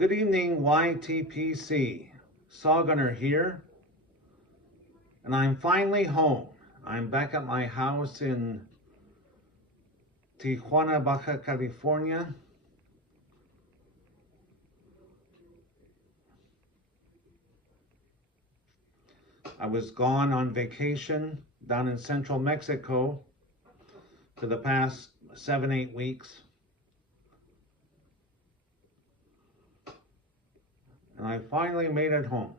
Good evening, YTPC. Sawgunner here, and I'm finally home. I'm back at my house in Tijuana, Baja California. I was gone on vacation down in central Mexico for the past 7-8 weeks. And I finally made it home.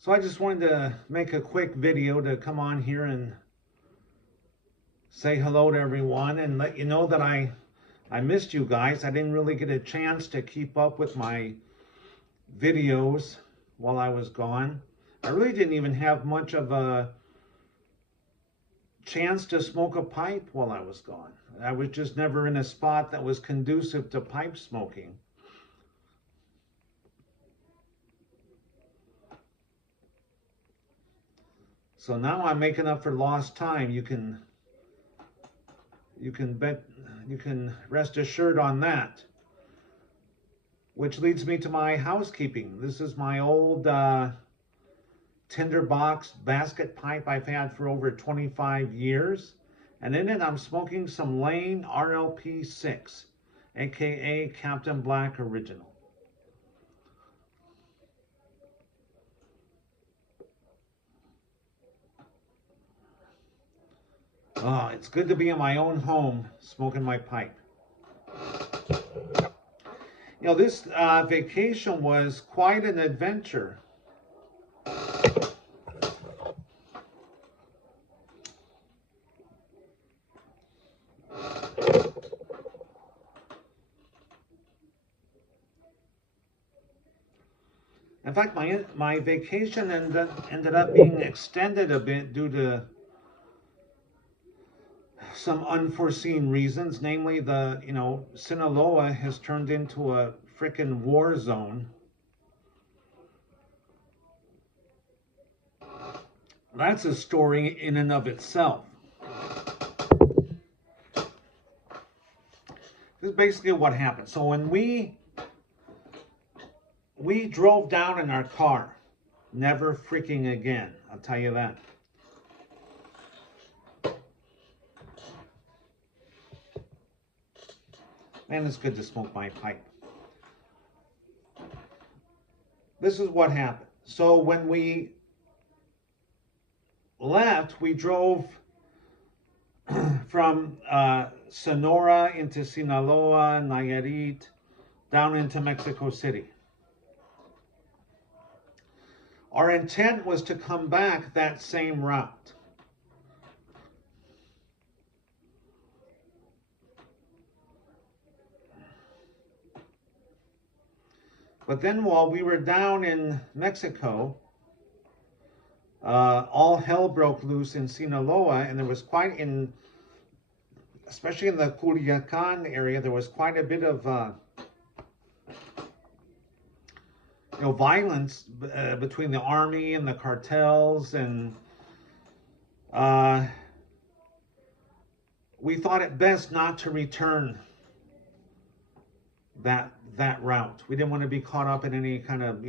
So I just wanted to make a quick video to come on here and say hello to everyone and let you know that I missed you guys. I didn't really get a chance to keep up with my videos while I was gone. I really didn't even have much of a chance to smoke a pipe while I was gone. I was just never in a spot that was conducive to pipe smoking. So now I'm making up for lost time. You can rest assured on that. Which leads me to my housekeeping. This is my old tinderbox basket pipe I've had for over 25 years. And in it, I'm smoking some Lane RLP6, aka Captain Black Original. Oh, it's good to be in my own home smoking my pipe. You know, this vacation was quite an adventure. In fact, my vacation ended up being extended a bit due to some unforeseen reasons. Namely, Sinaloa has turned into a frickin' war zone. That's a story in and of itself. This is basically what happened. So when we drove down in our car, never freaking again, I'll tell you that. Man, it's good to smoke my pipe. This is what happened. So when we left, we drove from Sonora into Sinaloa, Nayarit, down into Mexico City. Our intent was to come back that same route. But then while we were down in Mexico, all hell broke loose in Sinaloa, and there was especially in the Culiacan area, there was quite a bit of violence between the army and the cartels, and we thought it best not to return that route. We didn't want to be caught up in any kind of,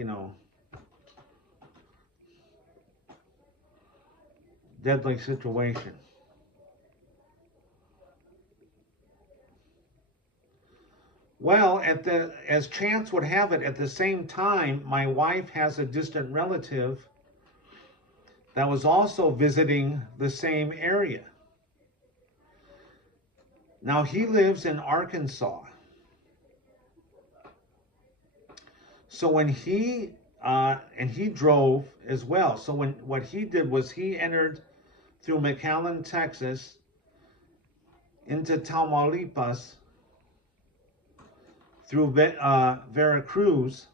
deadly situation. Well, as chance would have it, at the same time, my wife has a distant relative that was also visiting the same area. Now, he lives in Arkansas. So when and he drove as well. So what he did was he entered through McAllen, Texas, into Tamaulipas, through Veracruz,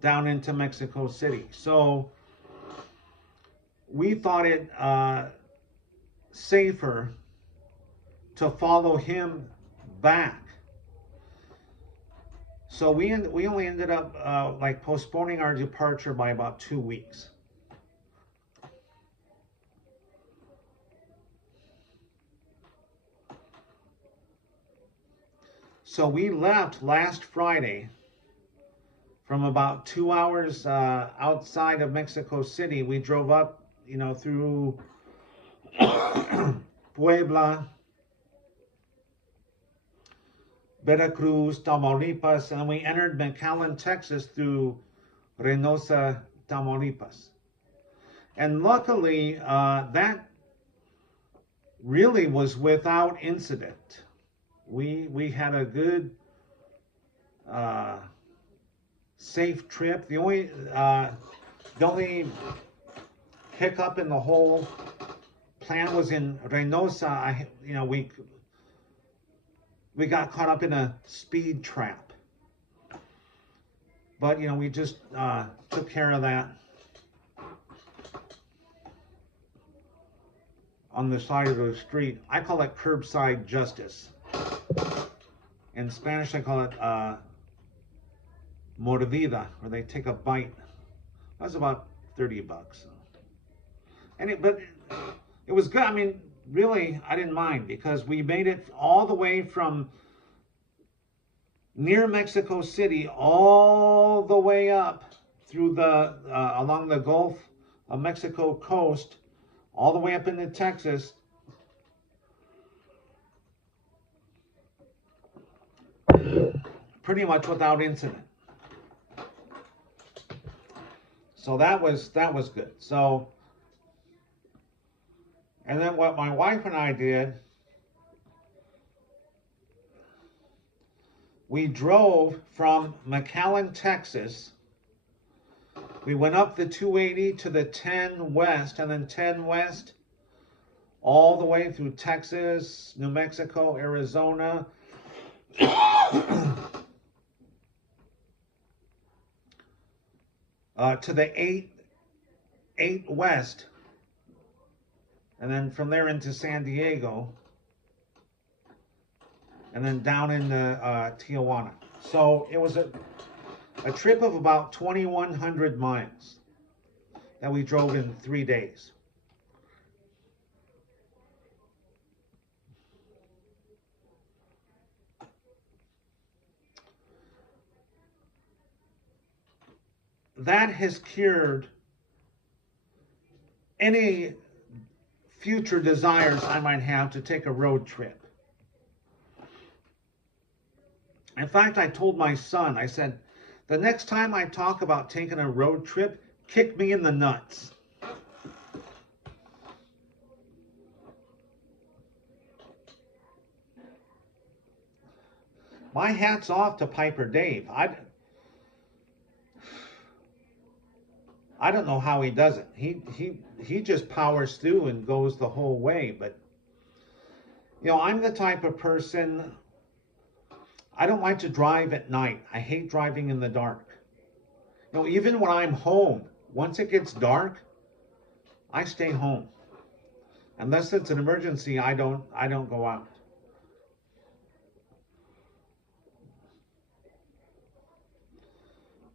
down into Mexico City. So we thought it safer to follow him back. So we only ended up postponing our departure by about 2 weeks. So we left last Friday from about 2 hours outside of Mexico City. We drove up, through Puebla, Veracruz, Tamaulipas, and we entered McAllen, Texas through Reynosa, Tamaulipas. And luckily, that really was without incident. We had a good, safe trip. The only hiccup in the whole plan was in Reynosa. We got caught up in a speed trap, but we just took care of that on the side of the street. I call it curbside justice. In Spanish, I call it mordida, where they take a bite. That was about $30. But it was good. I mean, really, I didn't mind because we made it all the way from near Mexico City all the way up through along the Gulf of Mexico coast, all the way up into Texas. Pretty much without incident. So that was good. So, and then what my wife and I did, we drove from McAllen, Texas. We went up the 280 to the 10 West, and then 10 West all the way through Texas, New Mexico, Arizona, to the 8 West, and then from there into San Diego, and then down into Tijuana. So it was a trip of about 2,100 miles that we drove in 3 days. That has cured any future desires I might have to take a road trip. In fact, I told my son, I said, the next time I talk about taking a road trip, kick me in the nuts. My hat's off to Piper Dave. I don't know how he does it. He just powers through and goes the whole way. But I'm the type of person, I don't like to drive at night. I hate driving in the dark. Even when I'm home, once it gets dark, I stay home. Unless it's an emergency, I don't go out.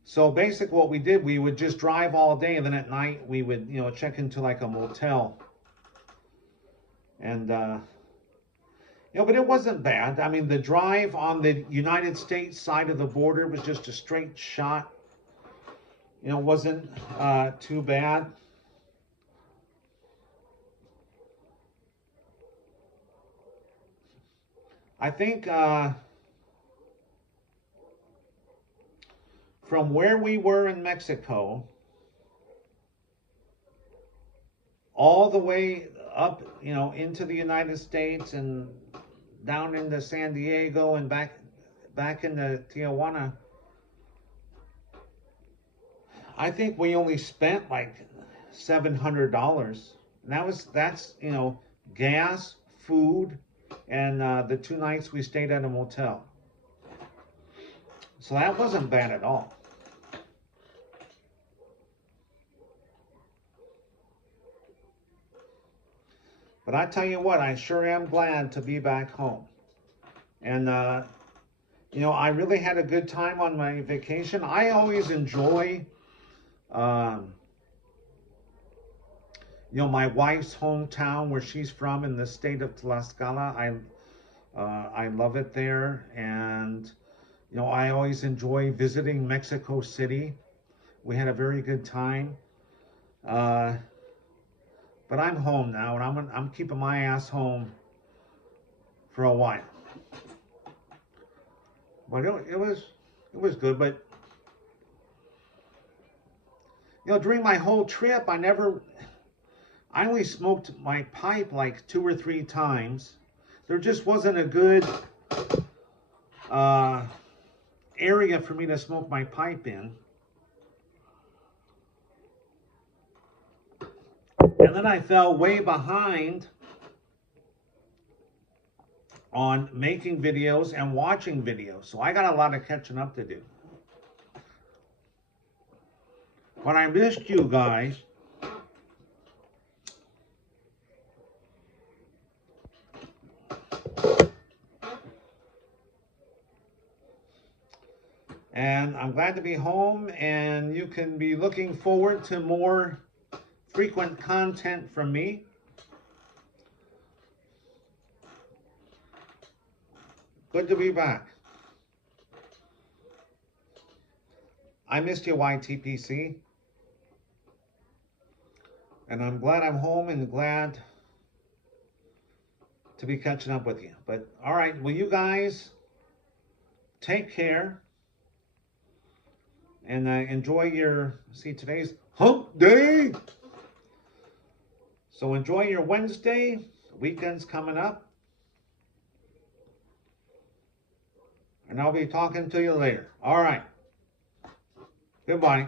So basically what we did, we would just drive all day, and then at night we would, check into like a motel. And, but it wasn't bad. I mean, the drive on the United States side of the border was just a straight shot. Wasn't too bad. I think from where we were in Mexico all the way up, into the United States and down into San Diego and back into Tijuana, I think we only spent like $700. And that's gas, food, and the 2 nights we stayed at a motel. So that wasn't bad at all. But I tell you what, I sure am glad to be back home. And, I really had a good time on my vacation. I always enjoy, my wife's hometown, where she's from in the state of Tlaxcala. I love it there, and you know, I always enjoy visiting Mexico City. We had a very good time. Uh, but I'm home now, and I'm keeping my ass home for a while. But it was good. But you know, during my whole trip, I only smoked my pipe like 2 or 3 times. There just wasn't a good uh, area for me to smoke my pipe in. And then I fell way behind on making videos and watching videos. So I got a lot of catching up to do. But I missed you guys. And I'm glad to be home, and you can be looking forward to more frequent content from me. Good to be back. I missed you, YTPC. And I'm glad I'm home and glad to be catching up with you. But all right, well, you guys take care and enjoy today's hump day. So enjoy your Wednesday. Weekend's coming up. And I'll be talking to you later. All right. Goodbye.